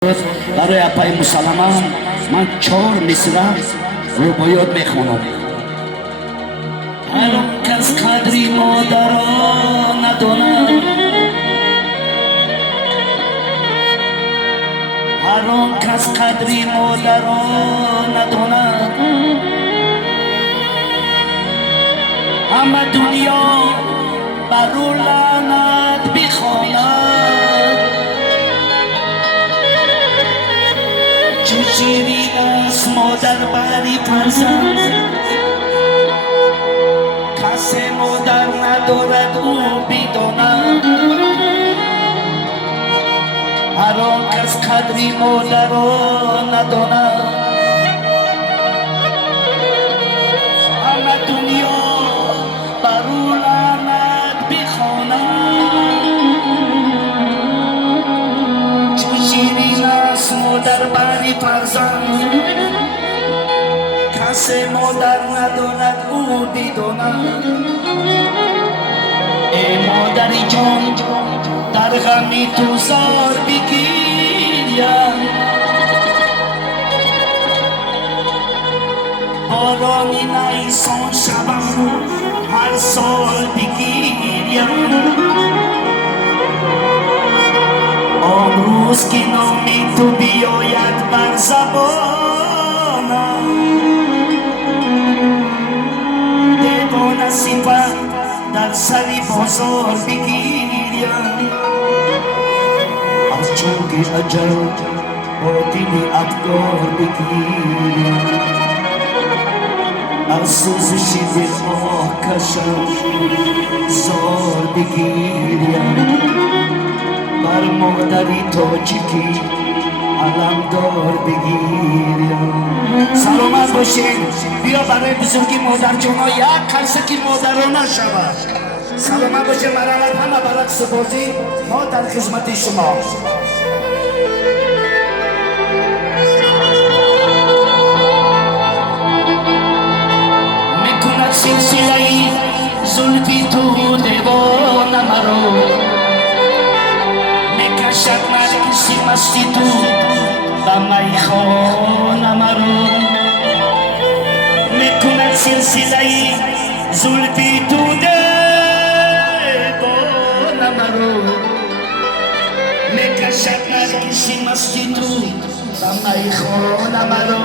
برای اپای مسلمان من 4 مصرع رباعیات میخونم. هر آن کس قدری مادر را نداند، هر آن کس قدری مادر را نداند، همه دنیا بر او لعنت بخواند. چو شیرین است مادر بری فرزند، کس مادر ندارد او بداند. هر آن کس قدری مادر را نداند، همه دنیا بر او لعنت بخواند. چو شیرین است مادر بری فرزند، کس مادر نداند او بداند. ای مادری جان در غم تو زار بگیریم، باران نیسان شبم هر سال بگیریم. آن روز که نام تو بیاید بر زبانم، دیوانه صفت در سری بازار بگیریم. از چنگ اجل با دل افگار بگیریم، از سوزش دل آه کشم زار بگیریم. بر مادری تاجیکی علمدار بگیریم. سلامت باشین. بیا برای بزرگی مادر جانا یک قرصکی مادرانه شود. سلامت باشین. مرحمت همه برعکس بازی ما در خدمت شما. میکند سلسله زلفی تو دیوانه مرا، میکشد نرگس مستی تو به میخانه مرا. میکند سلسله زلفی تو دیوانه مرا، میکشد نرگس مستی تو به میخانه مرا.